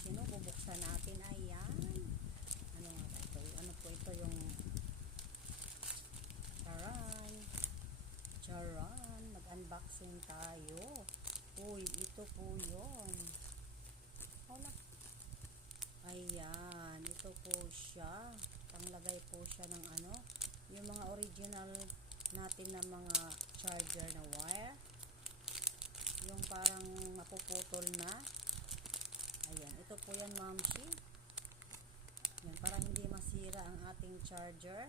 sino, bubuksan natin. Ayan. Ano nga ba ito? Ano po ito yung charan. Charan. Mag-unboxing tayo. Uy, ito po yun. Hala. Ayan. Ito po siya. Panglagay po siya ng ano. Yung mga original natin na mga charger na wire. Yung parang napuputol na. Ayan. Ito po yan, Mamshi. Yan, para hindi masira ang ating charger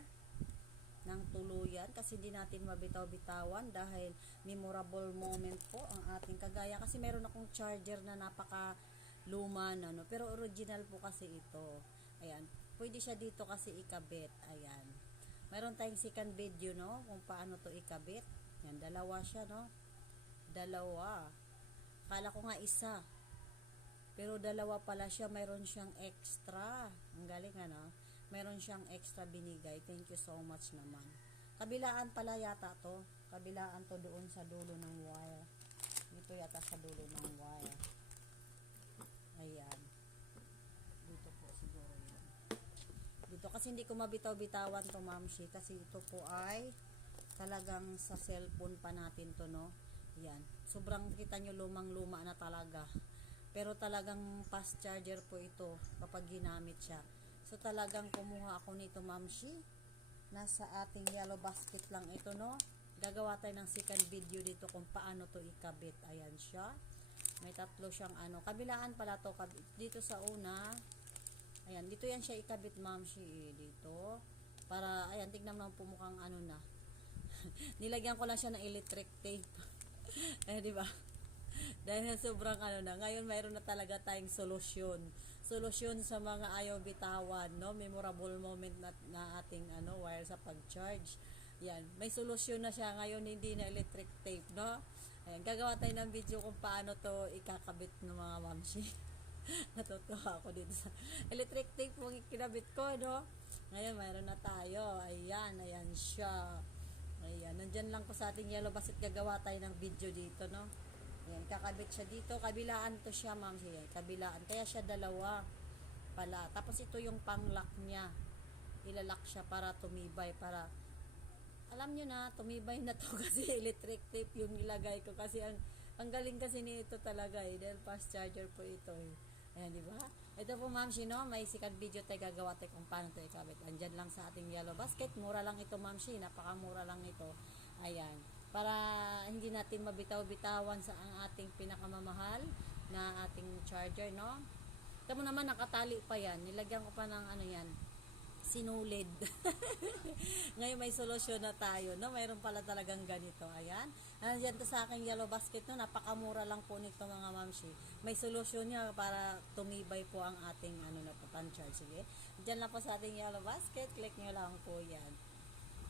ng tuluyan kasi hindi natin mabitaw-bitawan dahil memorable moment po ang ating kagaya kasi meron akong charger na napaka luma na no, pero original po kasi ito. Ayan, pwede siya dito kasi ikabit. Ayan, meron tayong second video no kung paano to ikabit. Yan, dalawa siya no, dalawa. Kala ko nga isa, pero dalawa pala siya. Mayroon siyang extra. Ang galing ano. Mayroon siyang extra binigay. Thank you so much naman. Kabilaan pala yata to. Kabilaan to doon sa dulo ng wire. Dito yata sa dulo ng wire. Ayan. Dito po siguro yun. Dito kasi hindi ko mabitaw-bitawan to, Mamshi. Kasi ito po ay talagang sa cellphone pa natin to, no. Ayan. Sobrang kita nyo lumang-luma na talaga. Pero talagang fast charger po ito kapag ginamit siya. So talagang kumuha ako nito, Mamshi. Nasa ating yellow basket lang ito, no. Gagawa tayo ng second video dito kung paano to ikabit. Ayan siya. May tatlo siyang ano. Kabilaan pala to. Dito sa una. Ayan. Dito yan siya ikabit, Mamshi. Dito. Para, ayan. Tignan mo pumukhang ano na. Nilagyan ko lang siya ng electric tape. Diba? Dahil sobrang ano na, ngayon mayroon na talaga tayong solusyon sa mga ayaw bitawan, no, memorable moment na ating ano wire sa pag-charge. Yan, may solusyon na siya ngayon, hindi na electric tape, no. Ayan, gagawa tayo ng video kung paano to ikakabit ng mga Mamshi. Natutuwa ako dito sa electric tape mong kinabit ko, no. Ngayon mayroon na tayo. Ayan siya. Ayan, nandyan lang ko sa ating yellow basket, gagawa tayo ng video dito, no. Ayan, kakabit siya dito. Kabilaan to siya, ma'am. Kabilaan. Kaya siya dalawa pala. Tapos ito yung pang-lock niya. Ilalak siya para tumibay. Para, alam nyo na, tumibay na to kasi electric tape yung ilagay ko. Kasi ang galing kasi nito talaga eh. Dahil fast charger po ito eh. Ayan, di ba? Ito po, ma'am, no? May second video tayo gagawa tayo kung paano ito ikabit. Andyan lang sa ating yellow basket. Mura lang ito, ma'am. Napakamura lang ito. Ayan. Para hindi natin mabitaw-bitawan sa ang ating pinakamamahal na ating charger, no? Tamo naman nakatali pa yan. Nilagyan ko pa ng ano yan, sinulid. Ngayon may solusyon na tayo, no? Mayroon pala talagang ganito. Ayan. Nandiyan to sa aking yellow basket, no? Napakamura lang po nito, mga Mamshi. May solusyon niya para tumibay po ang ating ano na po, pan-charge. Sige. Diyan lang po sa ating yellow basket. Click nyo lang po yan.